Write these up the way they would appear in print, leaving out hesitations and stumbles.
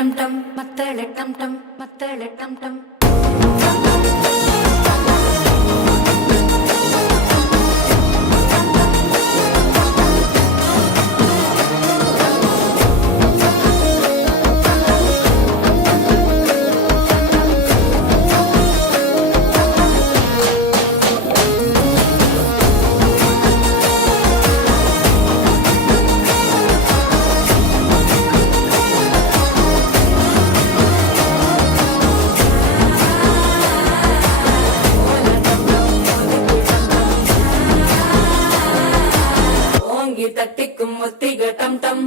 டம் டம் மத்தள டம் டம் மத்தள டம் டம் தட்டிக்கும் ஒத்திக டம் டம்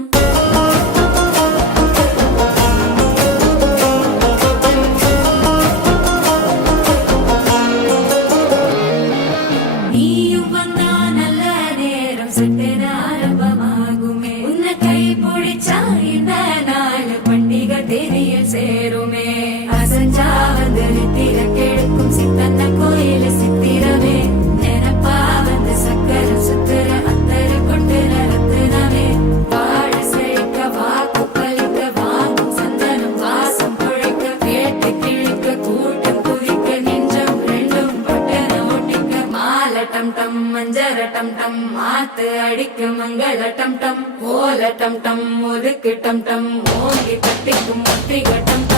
நீயும் வந்தா நல்ல நேரம் சட்டென ஆரம்பமாகுமே உன்னை கை பிடிச்சா இந்த நாள் பண்டிகை தேதியில் சேருமே அசஞ்சா வந்து நித்திர கெடுக்கும் சித்தன்ன கோயில சித்திரமே நினப்பா வந்து சக்கர சுத்திர டம் டம் மஞ்சர டம் டம் மாத்து அடிக்க மங்கள டம் டம் ஓல டம் டம் ஒதுக்கு டம் டம் ஓங்கி தட்டிக்கும் ஒத்திக டம்